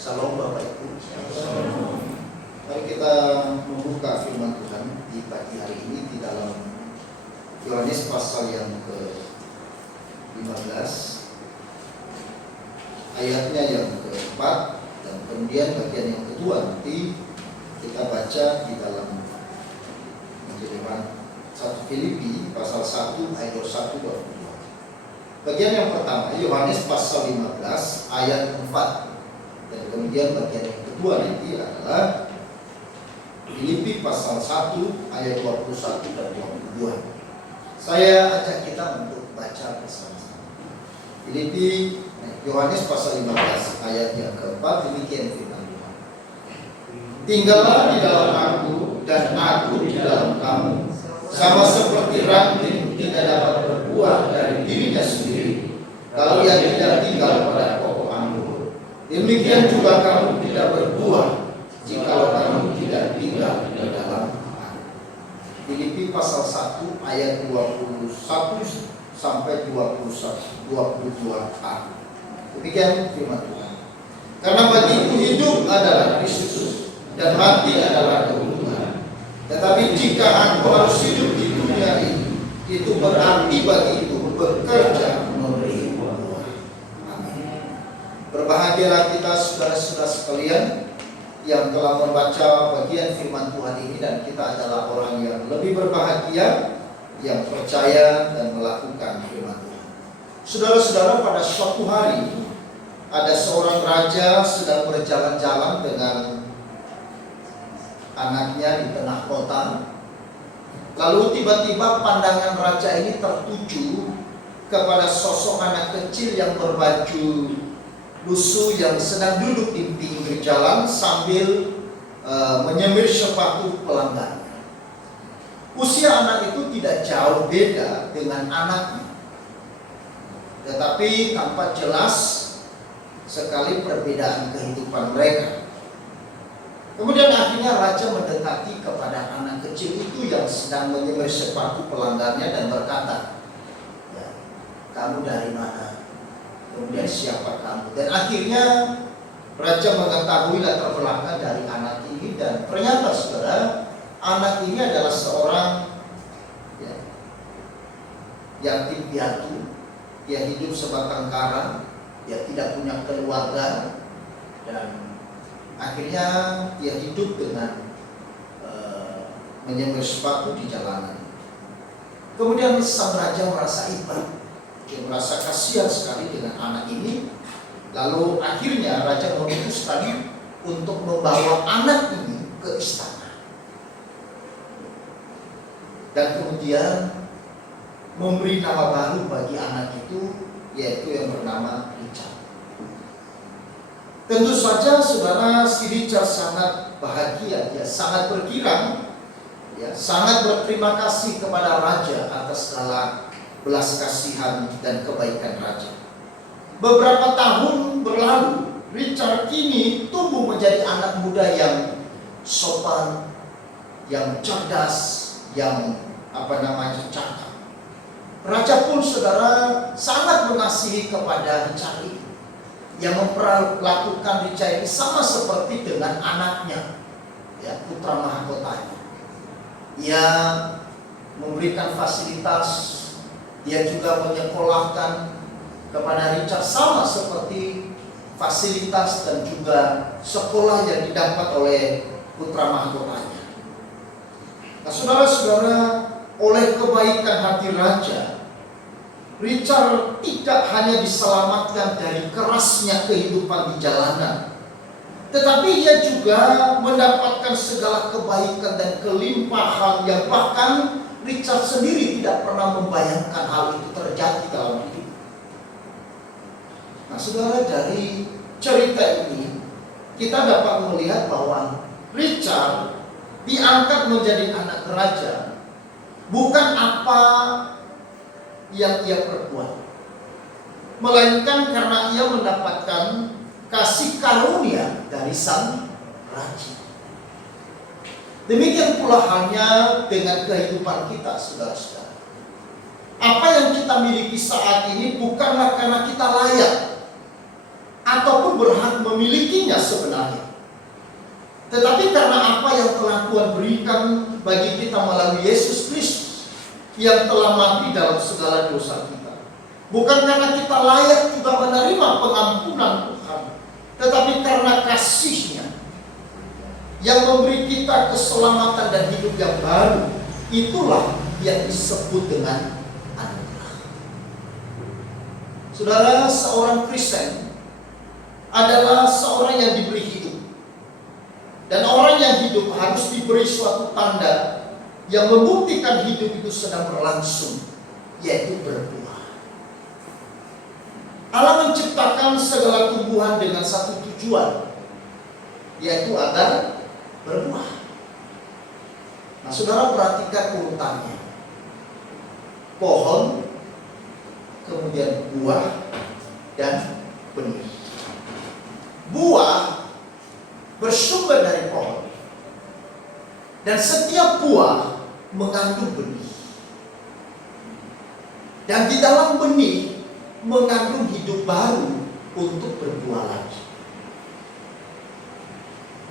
Shalom Bapak Ibu. Mari kita membuka firman Tuhan di pagi hari ini di dalam Yohanes pasal yang ke-15, ayatnya yang ke-4 dan kemudian bagian yang kedua nanti kita baca di dalam Firman 1 Filipi pasal 1 ayat 21-22. Bagian yang pertama Yohanes pasal 15 ayat 4. Dan kemudian bagian yang kedua nanti adalah Filipi pasal 1 ayat 21 dan 22. Saya ajak kita untuk baca bersama-sama. Filipi, Yohanes pasal 15 ayat yang keempat, demikian firman Tuhan. Tinggallah di dalam aku dan aku di dalam kamu, sama seperti ranting tidak dapat berbuah dari dirinya sendiri kalau ia tidak tinggal pada pokok anggur. Demikian juga kamu tidak berbuah jikalau kamu tidak tinggal di dalam aku. Filipi pasal 1 ayat 21 sampai 22a. Demikian firman Tuhan. Karena bagiku hidup adalah Kristus dan mati adalah keuntungan. Tetapi jika aku harus hidup di dunia ini, itu berarti bagiku bekerja memberi buah. Berbahagialah kita saudara-saudara sekalian yang telah membaca bagian firman Tuhan ini, dan kita adalah orang yang lebih berbahagia yang percaya dan melakukan firman Tuhan. Saudara-saudara, pada suatu hari ada seorang raja sedang berjalan-jalan dengan anaknya di tengah kota. Lalu tiba-tiba pandangan raja ini tertuju kepada sosok anak kecil yang berbaju lusuh yang sedang duduk di pinggir jalan sambil menyemir sepatu pelanggannya. Usia anak itu tidak jauh beda dengan anaknya, tetapi tampak jelas sekali perbedaan kehidupan mereka. Kemudian akhirnya raja mendekati kepada anak kecil itu yang sedang menyemir sepatu pelanggannya dan berkata, "Ya, kamu dari mana? Kemudian siapa kamu?" Dan akhirnya raja mengetahui latar belakang dari anak ini, dan ternyata saudara, anak ini adalah seorang yatim piatu. Dia hidup sebatang kara, dia tidak punya keluarga, dan akhirnya dia hidup dengan menyemir sepatu di jalanan. Kemudian sang raja merasa iba, dia merasa kasihan sekali dengan anak ini. Lalu akhirnya raja memutuskan untuk membawa anak ini ke istana, dan kemudian memberi nama baru bagi anak itu, yaitu yang bernama Richard. Tentu saja saudara, si Richard sangat bahagia, dia sangat bergirang, sangat berterima kasih kepada raja atas segala belas kasihan dan kebaikan raja. Beberapa tahun berlalu, Richard kini tumbuh menjadi anak muda yang sopan, yang cerdas, yang cakap. Raja pun saudara sangat mengasihi kepada Richard ini, yang memperlakukan Richard ini sama seperti dengan anaknya, putra mahkotanya. Ia memberikan fasilitas, dia juga menyekolahkan kepada Richard sama seperti fasilitas dan juga sekolah yang didapat oleh putra mahkotanya. Nah, saudara-saudara, oleh kebaikan hati raja, Richard tidak hanya diselamatkan dari kerasnya kehidupan di jalanan, tetapi ia juga mendapatkan segala kebaikan dan kelimpahan yang bahkan Richard sendiri tidak pernah membayangkan hal itu terjadi dalam hidup. Nah, saudara, dari cerita ini kita dapat melihat bahwa Richard diangkat menjadi anak raja bukan apa yang ia perbuat, melainkan karena ia mendapatkan kasih karunia dari sang raja. Demikian pula halnya dengan kehidupan kita, saudara-saudara. Apa yang kita miliki saat ini bukanlah karena kita layak, ataupun berhak memilikinya sebenarnya. Tetapi karena apa yang telah Tuhan berikan bagi kita melalui Yesus Kristus yang telah mati dalam segala dosa kita, bukan karena kita layak juga menerima pengampunan Tuhan, tetapi karena kasih-Nya yang memberi kita keselamatan dan hidup yang baru, itulah yang disebut dengan anugerah. Saudara, seorang Kristen adalah seorang yang diberi hidup. Dan orang yang hidup harus diberi suatu tanda yang membuktikan hidup itu sedang berlangsung, yaitu berbuah. Allah menciptakan segala tumbuhan dengan satu tujuan, yaitu agar berbuah. Nah, saudara perhatikan urutannya. Pohon, kemudian buah, dan benih. Buah bersumber dari pohon, dan setiap buah mengandung benih, dan di dalam benih mengandung hidup baru untuk berbuah lagi.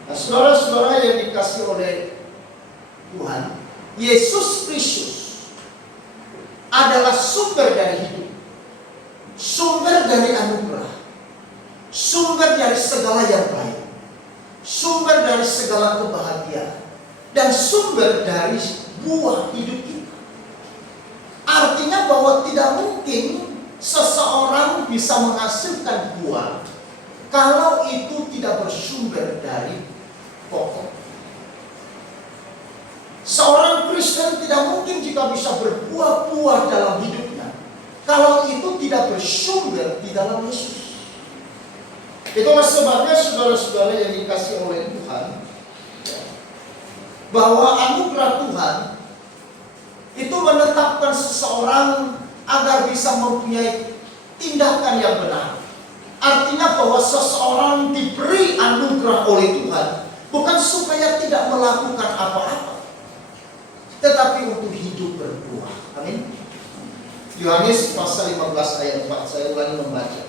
Nah, saudara-saudara yang dikasihi oleh Tuhan, Yesus Kristus adalah sumber dari hidup, sumber dari anugerah, sumber dari segala yang baik, sumber dari segala kebahagiaan, dan sumber dari buah hidup kita. Artinya bahwa tidak mungkin seseorang bisa menghasilkan buah kalau itu tidak bersumber dari pokok. Seorang Kristen tidak mungkin jika bisa berbuah-buah dalam hidupnya kalau itu tidak bersumber di dalam Yesus. Itulah sebabnya saudara-saudara yang dikasihi oleh Tuhan, bahwa anugerah Tuhan itu menetapkan seseorang agar bisa mempunyai tindakan yang benar. Artinya bahwa seseorang diberi anugerah oleh Tuhan bukan supaya tidak melakukan apa-apa, tetapi untuk hidup berbuah. Amin. Yohanes pasal 15 ayat 4, saya ulangi membaca.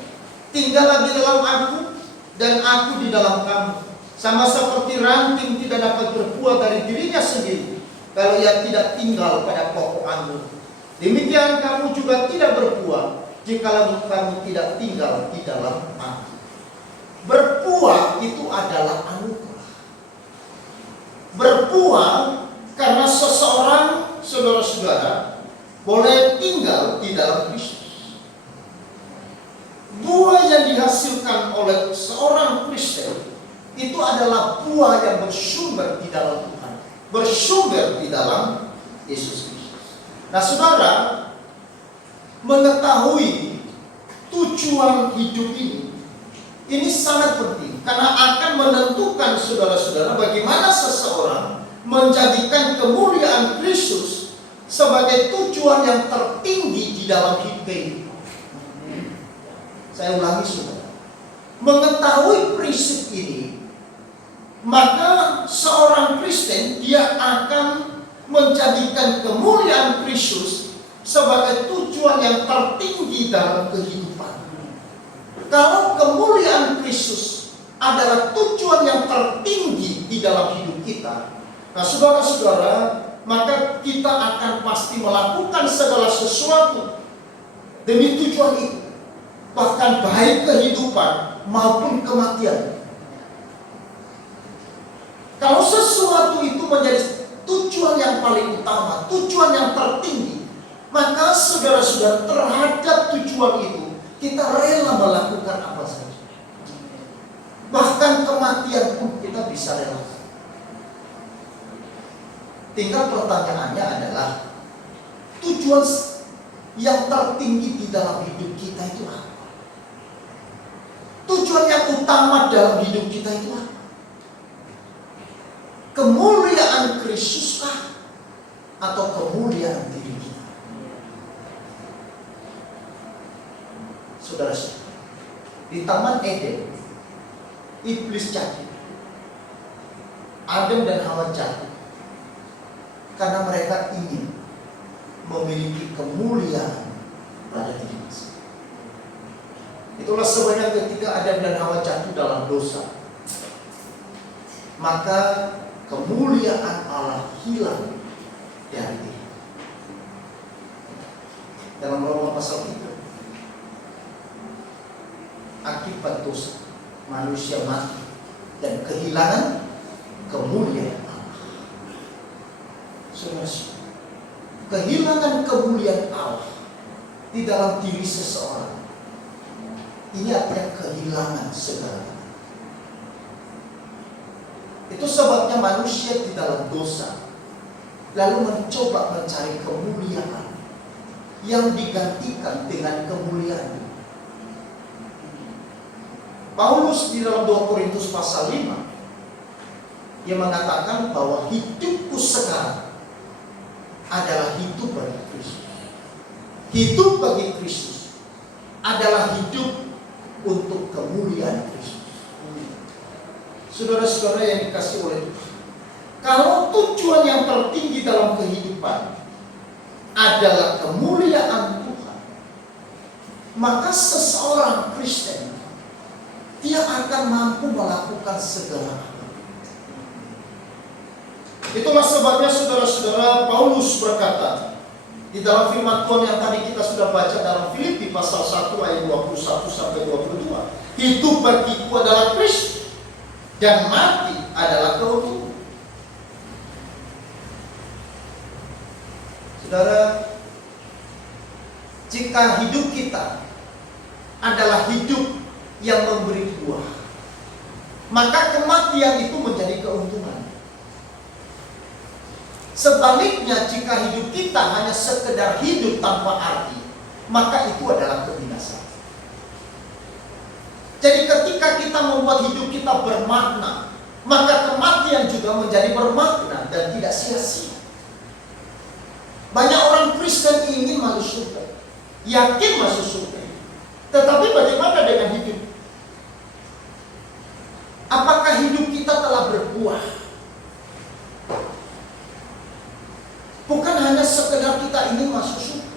Tinggallah di dalam aku dan aku di dalam kamu. Sama seperti ranting tidak dapat berbuah dari dirinya sendiri kalau ia tidak tinggal pada pokok anggur. Demikian kamu juga tidak berbuah jikalau kamu tidak tinggal di dalam aku. Berbuah itu adalah anugerah. Berbuah karena seseorang, saudara-saudara, boleh tinggal di dalam Kristus. Buah yang dihasilkan oleh seorang Kristen itu adalah buah yang bersumber di dalam Tuhan, bersumber di dalam Yesus Kristus. Nah, saudara, mengetahui tujuan hidup ini sangat penting karena akan menentukan saudara-saudara bagaimana seseorang menjadikan kemuliaan Kristus sebagai tujuan yang tertinggi di dalam hidup ini. Saya ulangi, saudara. Mengetahui prinsip ini, maka seorang Kristen dia akan menjadikan kemuliaan Kristus sebagai tujuan yang tertinggi dalam kehidupan. Kalau kemuliaan Kristus adalah tujuan yang tertinggi di dalam hidup kita, nah saudara-saudara, maka kita akan pasti melakukan segala sesuatu demi tujuan itu. Bahkan baik kehidupan maupun kematian. Kalau sesuatu itu menjadi tujuan yang paling utama, tujuan yang tertinggi, maka saudara-saudara terhadap tujuan itu kita rela melakukan apa saja. Bahkan kematian pun kita bisa rela. Tinggal pertanyaannya adalah tujuan yang tertinggi di dalam hidup kita itu apa? Tujuan yang utama dalam hidup kita itu apa? Kemuliaan Kristus kah? Atau kemuliaan diri kita? Saudara-saudara, di Taman Eden, iblis jatuh. Adam dan Hawa jatuh karena mereka ingin memiliki kemuliaan pada diri masing-masing. Itu Itulah sebabnya ketika Adam dan Hawa jatuh dalam dosa, maka kemuliaan Allah hilang dari dia. Dalam Roma pasal 3, akibat dosa manusia mati dan kehilangan kemuliaan Allah. Saudara, kehilangan kemuliaan Allah di dalam diri seseorang, ini artinya kehilangan segala. Itu sebabnya manusia di dalam dosa lalu mencoba mencari kemuliaan yang digantikan dengan kemuliaan. Paulus di dalam 2 Korintus pasal 5, dia mengatakan bahwa hidupku sekarang adalah hidup bagi Kristus. Hidup bagi Kristus adalah hidup untuk kemuliaan Kristus. Saudara-saudara yang dikasihi oleh Tuhan, kalau tujuan yang tertinggi dalam kehidupan adalah kemuliaan Tuhan, maka seseorang Kristen dia akan mampu melakukan segala hal. Itulah sebabnya saudara-saudara, Paulus berkata di dalam firman Tuhan yang tadi kita sudah baca dalam Filipi pasal 1 ayat 21 sampai 22, hidup bagiku adalah Kristus dan mati adalah keuntungan. Saudara, jika hidup kita adalah hidup yang memberi buah, maka kematian itu menjadi keuntungan. Sebaliknya, jika hidup kita hanya sekedar hidup tanpa arti, maka itu adalah kebinasaan. Jadi ketika kita membuat hidup kita bermakna, maka kematian juga menjadi bermakna dan tidak sia-sia. Banyak orang Kristen ingin masuk surga, yakin masuk surga, tetapi bagaimana dengan hidup? Apakah hidup kita telah berbuah? Bukan hanya sekedar kita ingin masuk surga.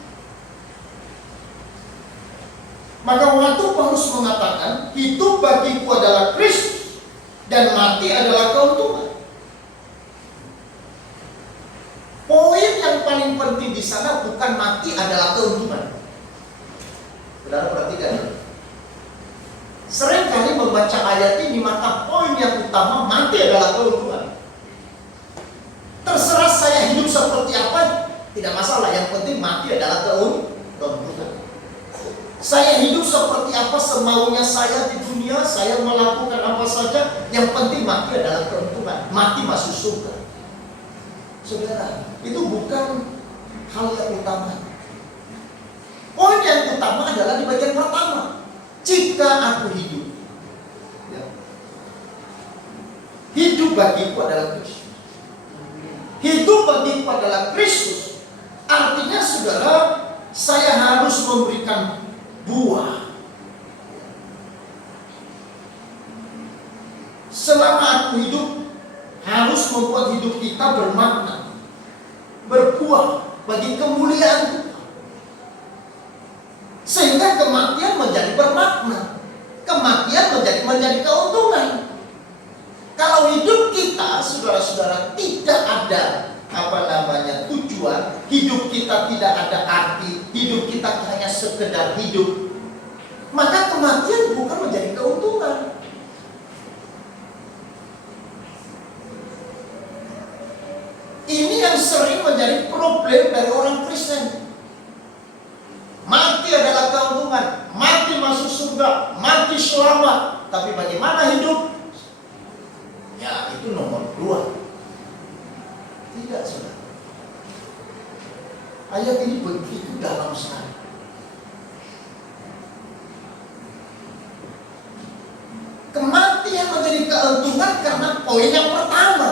Maka waktu Paulus mengatakan hidup bagiku adalah Kristus dan mati adalah keuntungan. Poin yang paling penting di sana bukan mati adalah keuntungan. Saudara perhatikan. Seringkali membaca ayat ini, maka poin yang utama mati adalah keuntungan. Terserah saya hidup seperti apa, tidak masalah. Yang penting mati adalah keuntungan. Saya hidup seperti apa semaunya saya di dunia, saya melakukan apa saja, yang penting mati adalah keuntungan. Mati masuk surga. Saudara, itu bukan hal yang utama. Poin yang utama adalah di bagian pertama. Jika aku hidup, ya, hidup bagiku adalah Kristus. Hidup bagiku adalah Kristus. Artinya saudara, saya harus memberikan buah. Selama aku hidup, harus membuat hidup kita bermakna, berbuah bagi kemuliaan Tuhan. Sehingga kematian menjadi bermakna, kematian menjadi keuntungan. Kalau hidup kita, saudara-saudara, tidak ada tujuan, hidup kita tidak ada arti, hidup kita hanya sekedar hidup, maka kematian bukan menjadi keuntungan. Ini yang sering menjadi problem dari orang Kristen. Mati adalah keuntungan, mati masuk surga, mati selamat. Tapi bagaimana hidup? Ya, itu nomor 2. Tidak, saudara. Ayat ini begitu dalam sekali. Kematian menjadi keuntungan karena poin yang pertama.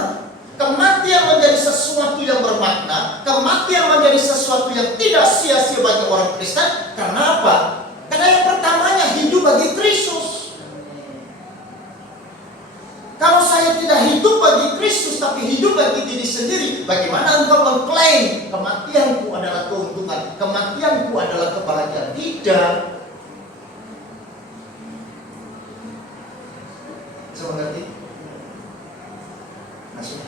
Kematian menjadi sesuatu yang bermakna, kematian menjadi sesuatu yang tidak sia-sia bagi orang Kristen. Karena apa? Karena yang pertamanya hidup bagi Kristus. Kalau saya tidak hidup bagi Kristus tapi hidup bagi diri sendiri, bagaimana engkau mengklaim kematianku adalah keuntungan, kematianku adalah kebahagiaan? Tidak. Bisa mengerti? Masih.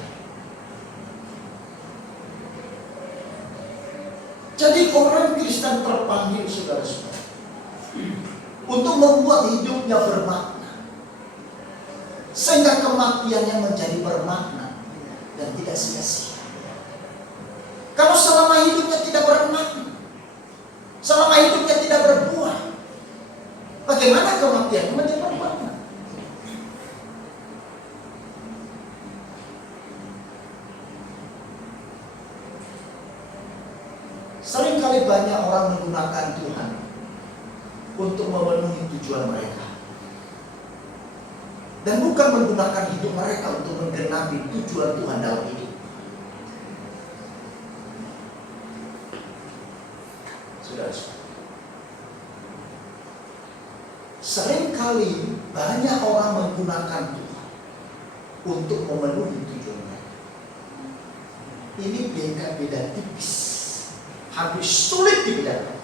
Jadi orang Kristen terpanggil, saudara-saudara, untuk membuat hidupnya bermakna, sehingga kematiannya menjadi bermakna dan tidak sia-sia. Kalau selama hidupnya tidak bermakna, selama hidupnya tidak berbuah, bagaimana kematiannya menjadi bermakna? Seringkali banyak orang menggunakan Tuhan untuk memenuhi tujuan mereka, dan bukan menggunakan hidup mereka untuk menggenapi tujuan Tuhan dalam hidup. Saudara-saudara, seringkali banyak orang menggunakan Tuhan untuk memenuhi tujuan mereka. Ini beda tipis, hampir sulit dibedakan.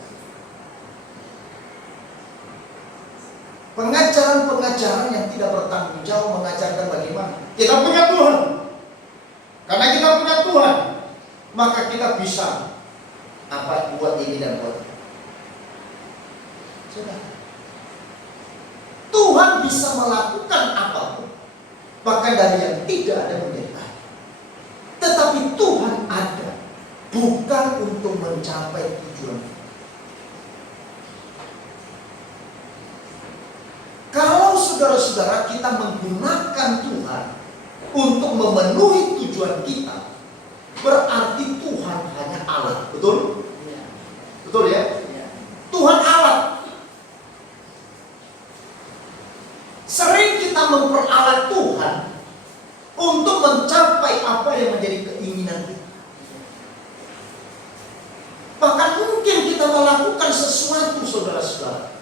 Pengajaran-pengajaran yang tidak bertanggung jawab mengajarkan bagaimana kita punya Tuhan. Karena kita punya Tuhan, maka kita bisa buat ini dan buat itu. Saudara, Tuhan bisa melakukan apapun, bahkan dari yang tidak ada menjadi ada. Tetapi Tuhan ada bukan untuk mencapai tujuan. Kalau saudara-saudara kita menggunakan Tuhan untuk memenuhi tujuan kita, berarti Tuhan hanya alat. Betul? Ya. Betul ya? Ya. Tuhan alat. Sering kita memperalat Tuhan untuk mencapai apa yang menjadi keinginan kita. Bahkan mungkin kita melakukan sesuatu, saudara-saudara,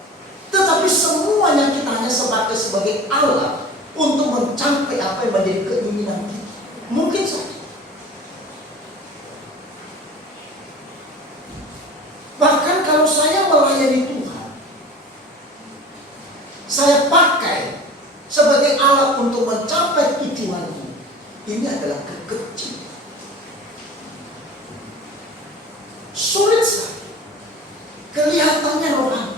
tetapi semuanya kita hanya sebagai alat untuk mencapai apa yang menjadi keinginan kita. Mungkin saja. Bahkan kalau saya melayani Tuhan, saya pakai sebagai alat untuk mencapai tujuannya, ini adalah kekecilan. Sulit sekali. Kelihatannya rohani.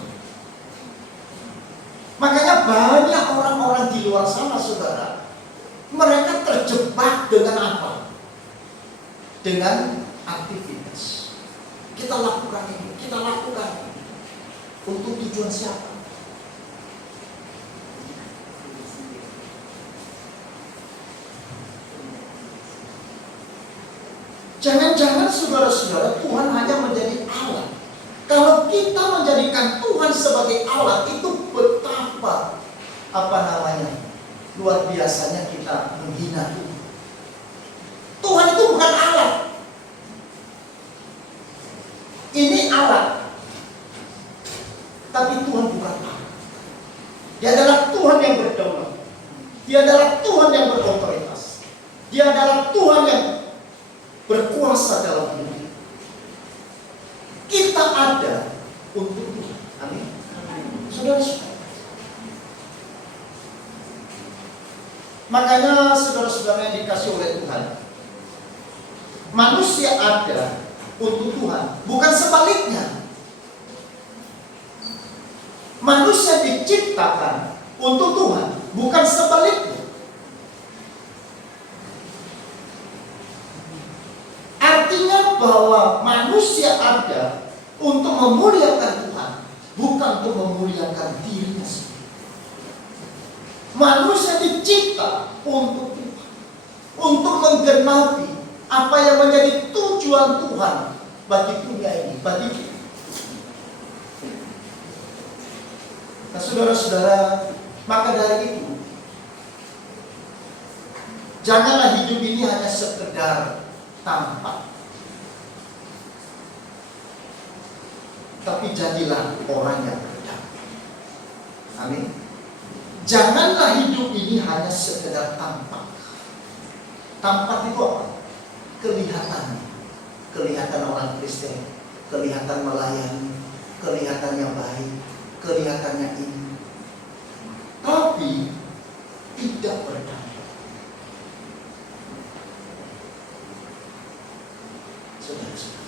Makanya banyak orang-orang di luar sana, saudara, mereka terjebak dengan apa? Dengan aktivitas. Kita lakukan ini, kita lakukan ini. Untuk tujuan siapa? Jangan-jangan saudara-saudara, Tuhan hanya menjadi alat. Kalau kita menjadikan Tuhan sebagai alat, itu betapa luar biasanya kita menghina Tuhan. Tuhan itu bukan alat. Ini alat, tapi Tuhan bukan alat. Dia adalah Tuhan yang berdaulat. Dia adalah Tuhan yang berotoritas. Dia adalah Tuhan yang berkuasa dalam hidup. Kita ada untuk Tuhan. Amin. Saudara-saudara, makanya saudara-saudara yang dikasih oleh Tuhan, manusia ada untuk Tuhan, bukan sebaliknya. Manusia diciptakan untuk Tuhan, bukan sebaliknya. Artinya bahwa manusia ada untuk memuliakan Tuhan, bukan untuk memuliakan dirinya sendiri. Manusia dicipta untuk Tuhan, untuk menggenapi apa yang menjadi tujuan Tuhan bagi dunia ini, bagi kita. Nah, saudara-saudara, maka dari itu, janganlah hidup ini hanya sekedar tampak, tapi jadilah orang yang berdampak. Amin. Janganlah hidup ini hanya sekedar tampak. Tampak itu apa? Kelihatannya. Kelihatan orang Kristen, kelihatan melayani, kelihatannya baik, kelihatannya ini. Tapi tidak tidak berdampak. Saudara-saudara,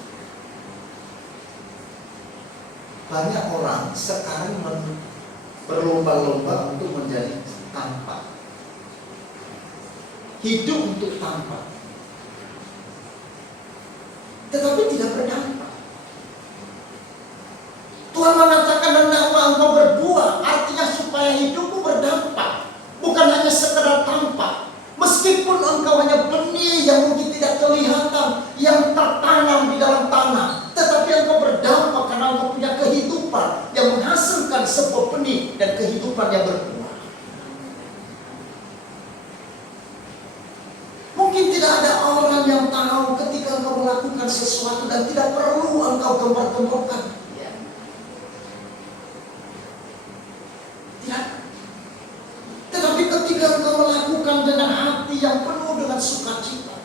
banyak orang sekarang berlomba-lomba untuk menjadi tampak, hidup untuk tampak, tetapi tidak berdampak. Tuhan mengatakan hendaklah engkau berbuah, artinya supaya hidupmu berdampak, bukan hanya sekedar tampak. Meskipun engkau hanya benih yang mungkin tidak kelihatan, yang tertanam di dalam tanah, tetapi engkau berdampak karena engkau punya kehidupan yang menghasilkan sebuah benih dan kehidupan yang berbuah. Mungkin tidak ada orang yang tahu ketika engkau melakukan sesuatu dan tidak perlu engkau gembar-gemborkan. Tetapi ketika engkau melakukan dengan hati yang penuh dengan sukacita,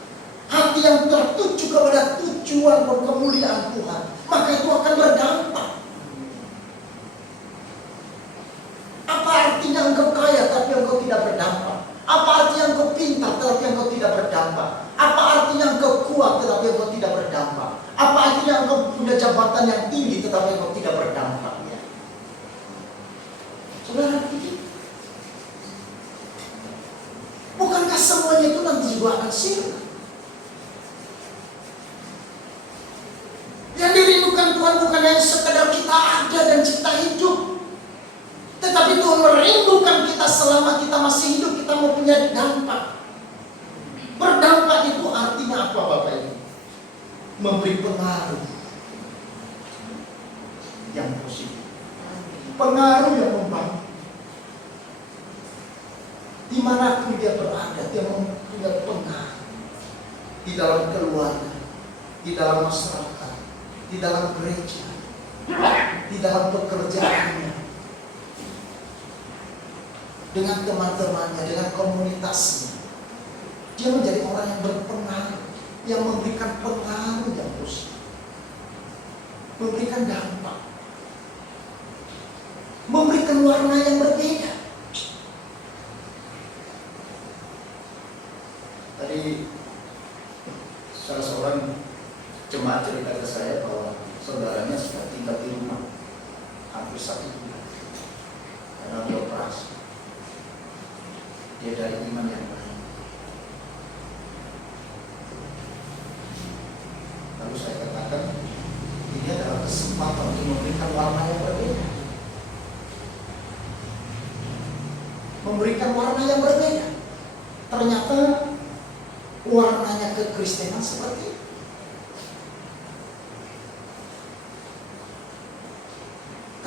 hati yang tertuju kepada tujuan dan kemuliaan Tuhan, maka itu akan berdampak. Apa artinya engkau kaya tapi engkau tidak berdampak? Apa artinya engkau pintar tetapi engkau tidak berdampak? Apa artinya engkau kuat tetapi engkau tidak berdampak? Apa artinya engkau punya jabatan yang tinggi tetapi engkau tidak berdampak? Ya. Saudara, bukankah semuanya itu nanti juga akan sirna? Yang dirindukan Tuhan bukan hanya sekedar kita ada dan kita hidup, tetapi Tuhan merindukan kita selama kita masih hidup, kita mau punya dampak. Berdampak itu artinya apa, Bapak Ibu? Memberi pengaruh yang positif, pengaruh yang membangun. Dimanapun dia berada, dia punya pengaruh di dalam keluarga, di dalam masyarakat, di dalam gereja, di dalam pekerjaannya, dengan teman-temannya, dengan komunitasnya. Dia menjadi orang yang berpengaruh, yang memberikan pengaruh yang positif, memberikan dampak, memberikan warna yang berbeda. Tadi salah seorang jemaat cerita ke saya bahwa saudaranya sudah tinggal di rumah hampir 1 bulan karena dioperasi. Dia dari iman yang baik. Lalu saya katakan ini adalah kesempatan untuk memberikan warna yang berbeda, memberikan warna yang berbeda. Ternyata warnanya kekristenan seperti itu.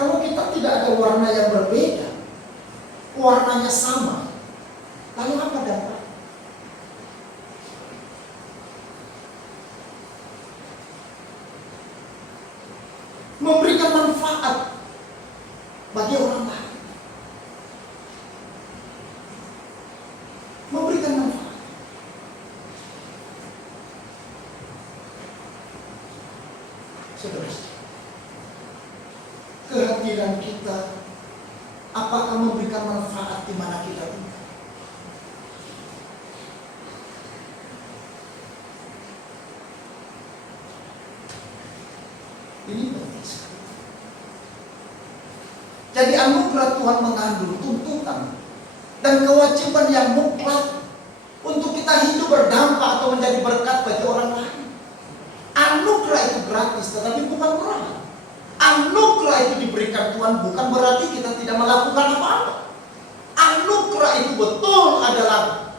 Kalau kita tidak ada warna yang berbeda, warnanya sama, lalu apa dampak? Memberikan manfaat bagi orang lain, memberikan manfaat. Saudara, kehadiran kita apakah memberikan manfaat di mana kita tinggal? Ini penting sekali. Jadi anugerah Tuhan mengandung tuntutan dan kewajiban yang mutlak untuk kita hidup berdampak atau menjadi berkat bagi orang lain. Anugerah itu gratis, tetapi bukan murah. Anugerah itu diberikan Tuhan bukan berarti kita tidak melakukan apa-apa. Anugerah itu betul adalah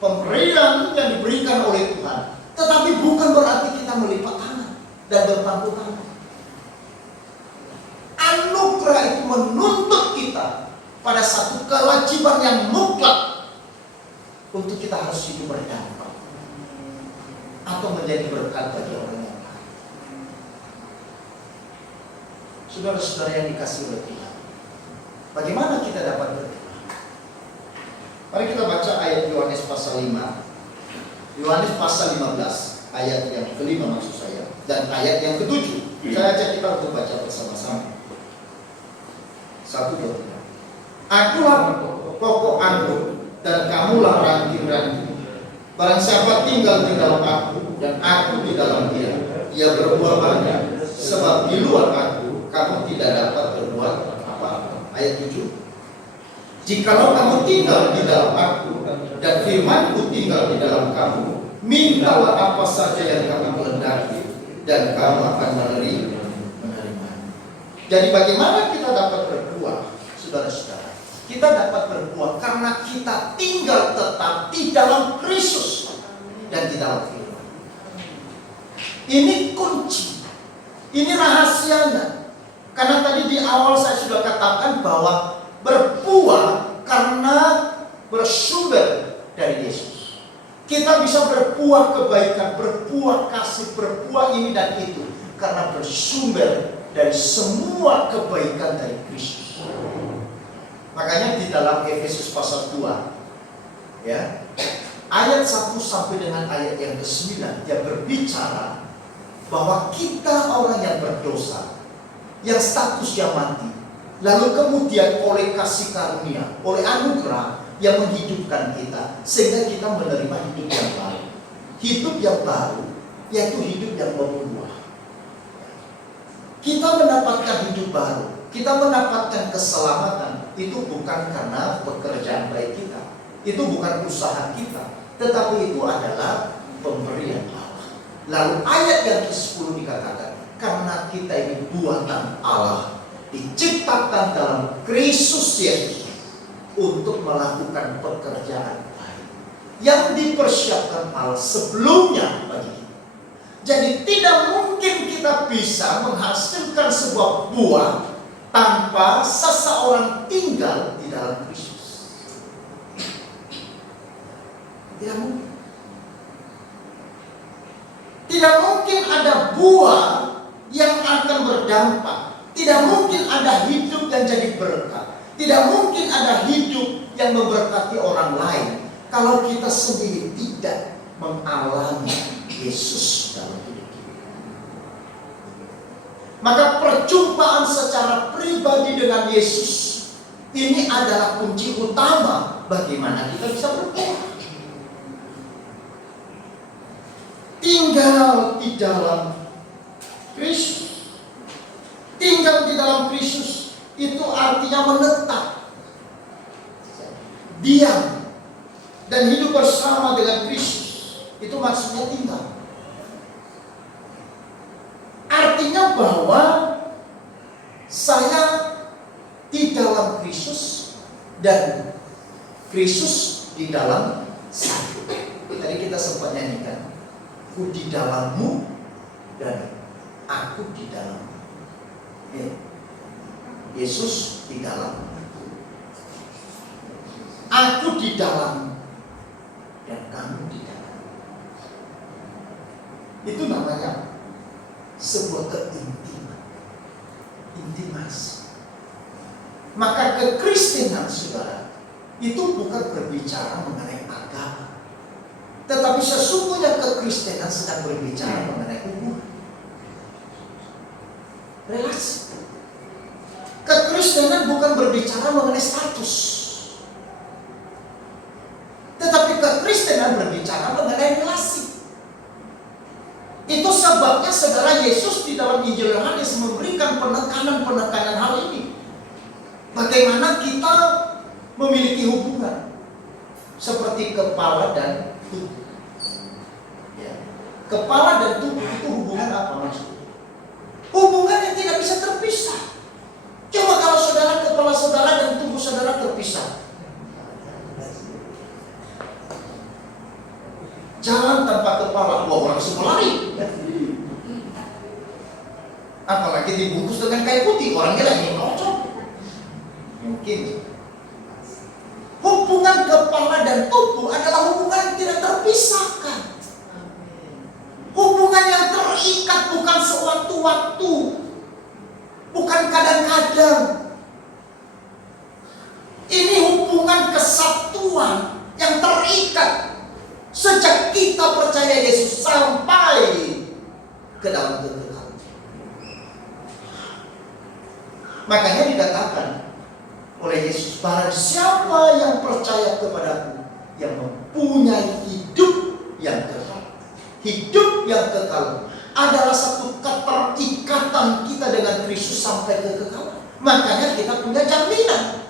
pemberian yang diberikan oleh Tuhan, tetapi bukan berarti kita melipat tangan dan berpangku tangan. Anugerah itu menuntut kita pada satu kewajiban yang mutlak untuk kita harus hidup berdampak atau menjadi berkat bagi orang yang lain. Saudara-saudara yang dikasihi oleh Tuhan, bagaimana kita dapat berkat? Mari kita baca ayat Yohanes pasal 5. Yohanes pasal 15, ayat yang ke-5 maksud saya, dan ayat yang ke-7. Saya ajak kita untuk baca bersama-sama. 1, 2, 3. Akulah pokok anggur dan kamu kamulah ranting-ranting. Barang siapa tinggal di dalam aku dan aku di dalam dia, ia berbuah banyak. Sebab di luar aku, kamu tidak dapat berbuat apa-apa. Ayat 7. Jikalau kamu tinggal di dalam aku dan firman-Ku tinggal di dalam kamu, mintalah apa saja yang kamu kehendaki dan kamu akan menerima. Jadi bagaimana kita dapat berbuah, saudara-saudara? Kita dapat berbuah karena kita tinggal tetap di dalam Kristus dan di dalam firman. Ini kunci, ini rahasianya. Karena tadi di awal saya sudah katakan bahwa berbuah karena bersumber dari Yesus. Kita bisa berbuah kebaikan, berbuah kasih, berbuah ini dan itu karena bersumber dari semua kebaikan dari Kristus. Makanya di dalam Efesus pasal 2 ya, ayat 1 sampai dengan ayat yang ke-9 dia berbicara bahwa kita orang yang berdosa, yang statusnya mati, lalu kemudian oleh kasih karunia, oleh anugerah yang menghidupkan kita, sehingga kita menerima hidup yang baru. Hidup yang baru yaitu hidup yang berbuah. Kita mendapatkan hidup baru, kita mendapatkan keselamatan, itu bukan karena pekerjaan baik kita, itu bukan usaha kita, tetapi itu adalah pemberian Allah. Lalu ayat yang ke-10 dikatakan, karena kita ini buatan Allah, diciptakan dalam Kristus Yesus untuk melakukan pekerjaan baik yang dipersiapkan Allah sebelumnya bagi kita. Jadi tidak mungkin kita bisa menghasilkan sebuah buah tanpa seseorang tinggal di dalam Kristus. Tidak mungkin. Tidak mungkin ada buah yang akan berdampak. Tidak mungkin ada hidup yang jadi berkat. Tidak mungkin ada hidup yang memberkati orang lain kalau kita sendiri tidak mengalami Yesus dalam hidup kita. Maka perjumpaan secara pribadi dengan Yesus ini adalah kunci utama bagaimana kita bisa berbuah. Tinggal di dalam Kristus. Tinggal di dalam Kristus itu artinya menetap, diam, dan hidup bersama dengan Kristus. Itu maksudnya tinggal. Artinya bahwa saya di dalam Kristus dan Kristus di dalam saya. Tadi kita sempat nyanyikan, aku di dalammu dan aku di dalammu. Yesus di dalam, aku di dalam, dan kamu di dalam. Itu namanya sebuah keintiman, intimasi. Maka kekristenan, saudara, itu bukan berbicara mengenai agama, tetapi sesungguhnya kekristenan sedang berbicara mengenai hubungan, relasi. Kekristenan bukan berbicara mengenai status, tetapi kekristenan berbicara mengenai relasi. Itu sebabnya saudara, Yesus di dalam Injil Yohanes memberikan penekanan hal ini. Bagaimana kita memiliki hubungan seperti kepala dan tubuh. Ya. Kepala dan tubuh itu hubungan apa maksudnya? Hubungan yang tidak bisa terpisah. Coba kalau saudara, kepala saudara dan tubuh saudara terpisah. Jalan tanpa kepala, wah orang semua lari. Apalagi dibungkus dengan kain putih, orangnya lagi ngocok. Mungkin. Hubungan kepala dan tubuh adalah hubungan yang tidak terpisahkan. Hubungan yang terikat, bukan sewaktu-waktu, bukan kadang-kadang. Ini hubungan kesatuan yang terikat sejak kita percaya Yesus sampai ke dalam kekekalan. Makanya dikatakan oleh Yesus, barang siapa yang percaya kepadaku, yang mempunyai hidup yang kekal. Hidup yang kekal adalah satu keterikatan kita dengan Kristus sampai kekekalan. Makanya kita punya jaminan.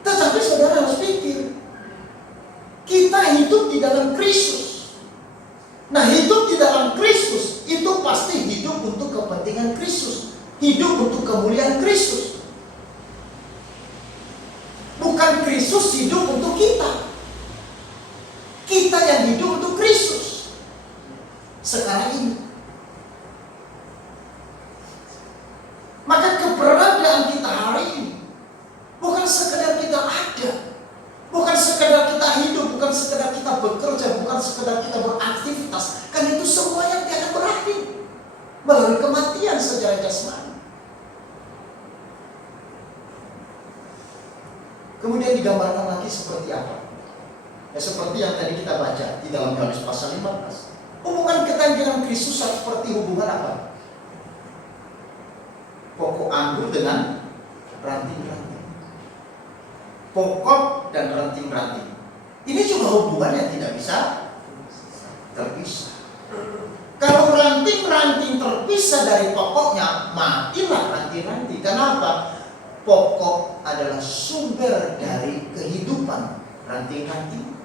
Tetapi saudara harus pikir, kita hidup di dalam Kristus. Nah, hidup di dalam Kristus itu pasti hidup untuk kepentingan Kristus, hidup untuk kemuliaan Kristus. Bukan Kristus hidup untuk kita. Kita yang hidup untuk Kristus sekarang ini. Maka keberadaan kita hari ini bukan sekedar kita ada, bukan sekedar kita hidup, bukan sekedar kita bekerja, bukan sekedar kita beraktivitas. Kan itu semua yang akan berakhir melalui kematian secara jasmani. Kemudian digambarkan lagi seperti apa? Ya, seperti yang tadi kita baca di dalam Yohanes pasal 15. Hubungan kita dengan Kristus seperti hubungan apa? Pokok anggur dengan ranting-ranting. Pokok dan ranting-ranting. Ini juga hubungan yang tidak bisa terpisah. Kalau ranting-ranting terpisah dari pokoknya, matilah ranting-ranting. Kenapa? Pokok adalah sumber dari kehidupan ranting-ranting.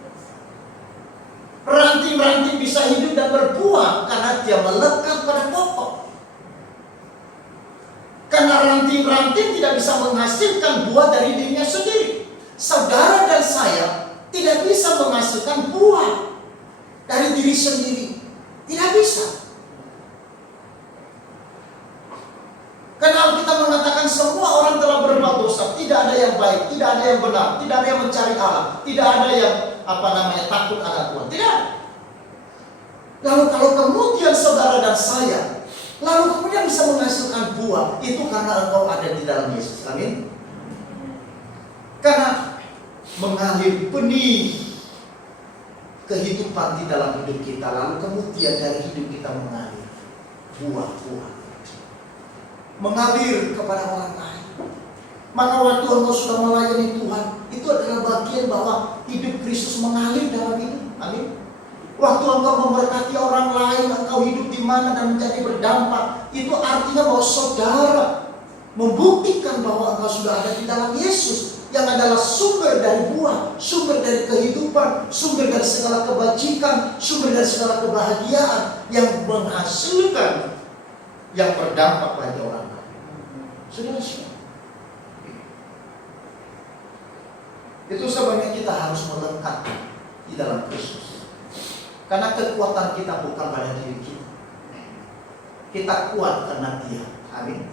Ranting-ranting bisa hidup dan berbuah karena dia melekat pada pokok. Karena ranting-ranting tidak bisa menghasilkan buah dari dirinya sendiri. Saudara dan saya tidak bisa menghasilkan buah dari diri sendiri. Tidak bisa. Karena kita mengatakan semua orang telah berbuat dosa, tidak ada yang baik, tidak ada yang benar, tidak ada yang mencari Allah, tidak ada yang takut akan Tuhan. Tidak. Lalu kalau kemudian saudara dan saya, lalu kemudian bisa menghasilkan buah, itu karena engkau ada di dalam Yesus. Amin. Karena mengalir benih kehidupan di dalam hidup kita, lalu kemudian dari hidup kita mengalir buah-buah, mengalir kepada orang lain. Maka waktu engkau sudah melayani Tuhan, itu adalah bagian bahwa hidup Kristus mengalir dalam hidup. Amin. Waktu engkau memberkati orang lain, engkau hidup di mana dan menjadi berdampak, itu artinya bahwa saudara membuktikan bahwa engkau sudah ada di dalam Yesus, yang adalah sumber dari buah, sumber dari kehidupan, sumber dari segala kebajikan, sumber dari segala kebahagiaan yang menghasilkan, yang berdampak bagi orang lain. Saudara-saudara, itu sebabnya kita harus melekat di dalam Kristus. Karena kekuatan kita bukan pada diri kita. Kita kuat karena Dia. Amin.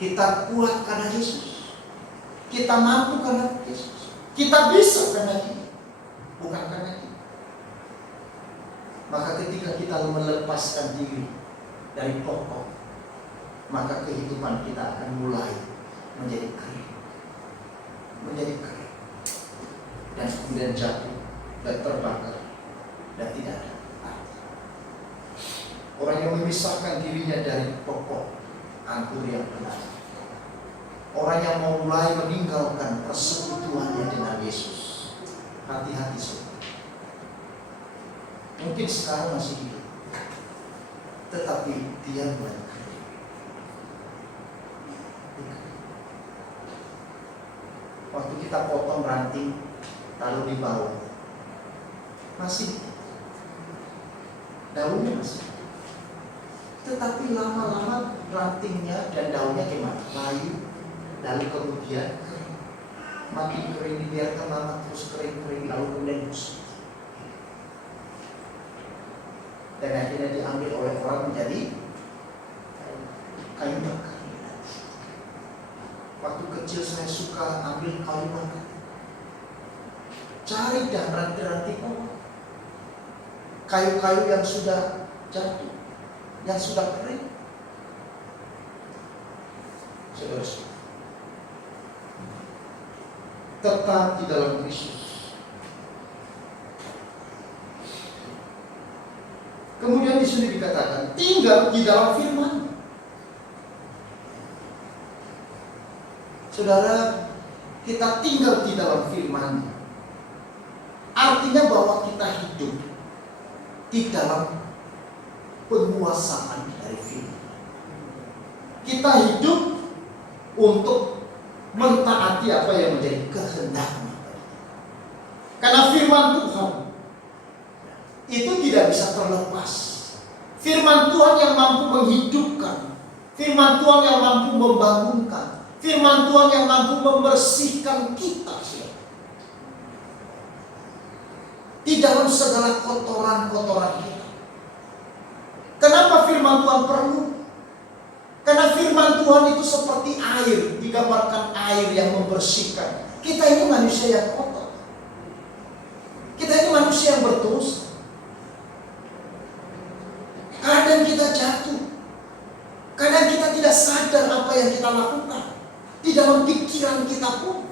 Kita kuat karena Yesus. Kita mampu karena Yesus. Kita bisa karena Dia, bukan karena kita. Maka ketika kita melepaskan diri dari pokok, maka kehidupan kita akan mulai menjadi kering. Menjadi kering. Dan kemudian jatuh dan terbakar dan tidak ada arti. Orang yang memisahkan dirinya dari pokok anggur yang benar, orang yang mau mulai meninggalkan persekutuannya dengan Yesus, hati-hati saudara. Mungkin sekarang masih hidup, tetapi dia mulai kering. Waktu kita potong ranting lalu dibawa, masih daunnya masih, tetapi lama-lama rantingnya dan daunnya gimana? Layu, lalu kemudian kering. Makin kering, dibiarkan lama terus kering, lalu kemudian busuk. Dan akhirnya diambil oleh orang menjadi kayu bakar. Waktu kecil saya suka ambil kayu bakar, cari dan ranting-ranting kayu-kayu yang sudah jatuh, yang sudah kering. Saudara, tetap di dalam Kristus. Kemudian di sini dikatakan tinggal di dalam firman. Saudara, kita tinggal di dalam firman, artinya bahwa kita hidup di dalam penguasaan dari firman. Kita hidup untuk mentaati apa yang menjadi kehendak-Nya. Karena firman Tuhan itu tidak bisa terlepas. Firman Tuhan yang mampu menghidupkan, firman Tuhan yang mampu membangunkan, firman Tuhan yang mampu membersihkan kita di dalam segala kotoran-kotoran kita. Kenapa firman Tuhan perlu? Karena firman Tuhan itu seperti air, digambarkan air yang membersihkan. Kita ini manusia yang kotor. Kita ini manusia yang berdosa. Kadang kita jatuh. Kadang kita tidak sadar apa yang kita lakukan. Di dalam pikiran kita pun.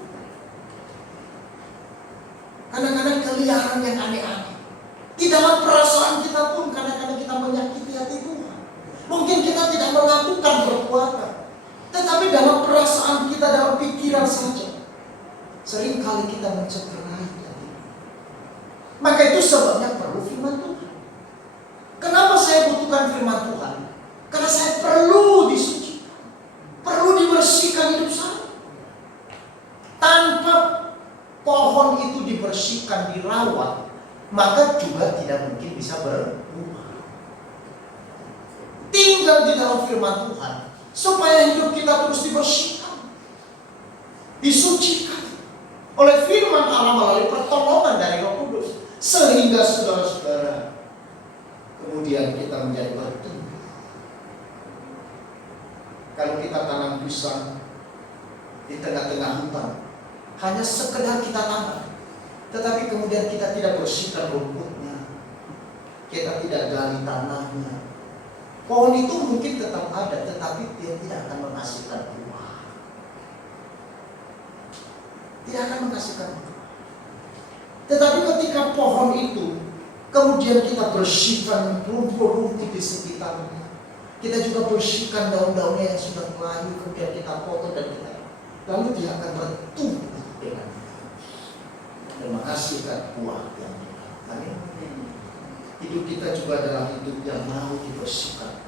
Kadang-kadang keliaran yang aneh-aneh. Di dalam perasaan kita pun kadang-kadang kita menyakiti hati Tuhan. Mungkin kita tidak melakukan perbuatan, tetapi dalam perasaan kita, dalam pikiran saja, seringkali kita mencederai hati. Maka itu sebabnya perlu firman Tuhan. Kenapa saya butuhkan firman Tuhan? Karena saya perlu disucikan, perlu dibersihkan hidup saya. Tanpa pohon itu dibersihkan, dirawat, maka juga tidak mungkin bisa berbuah. Tinggal di dalam firman Tuhan supaya hidup kita terus dibersihkan, disucikan oleh firman Allah melalui pertolongan dari Roh Kudus, sehingga saudara-saudara kemudian kita menjadi bertumbuh. Kalau kita tanam pisang di tengah-tengah hutan, hanya sekedar kita tanam, tetapi kemudian kita tidak bersihkan rumputnya, kita tidak gali tanahnya, pohon itu mungkin tetap ada, tetapi dia tidak akan menghasilkan buah. Tidak akan menghasilkan buah. Tetapi ketika pohon itu kemudian kita bersihkan rumput-rumput di sekitarnya, kita juga bersihkan daun-daunnya yang sudah melayu, kemudian kita potong dan kita, lalu dia akan bertumbuh dengan dan menghasilkan buah yang baik. Amin. Hidup kita juga adalah hidup yang mau dibersihkan.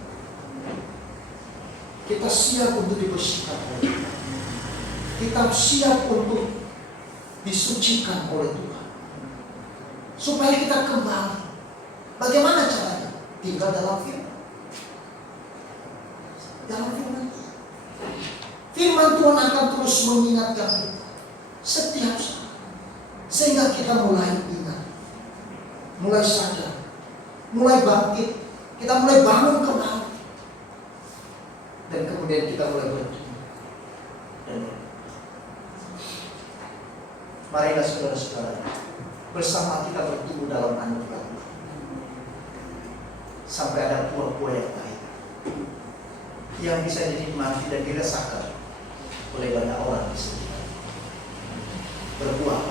Kita siap untuk dibersihkan oleh Tuhan. Kita siap untuk disucikan oleh Tuhan, supaya kita kembali. Bagaimana caranya? Tinggal dalam firman. Dalam firman Tuhan. Firman Tuhan akan terus mengingatkan kita setiap saat, sehingga kita mulai ingat, mulai sadar, mulai bangkit, kita mulai bangun kembali, dan kemudian kita mulai bertumbuh. Dan marilah saudara-saudara, bersama kita bertumbuh dalam anugerah, sampai ada buah-buah yang baik, yang bisa dinikmati dan dirasakan oleh banyak orang di sekitar. Berbuah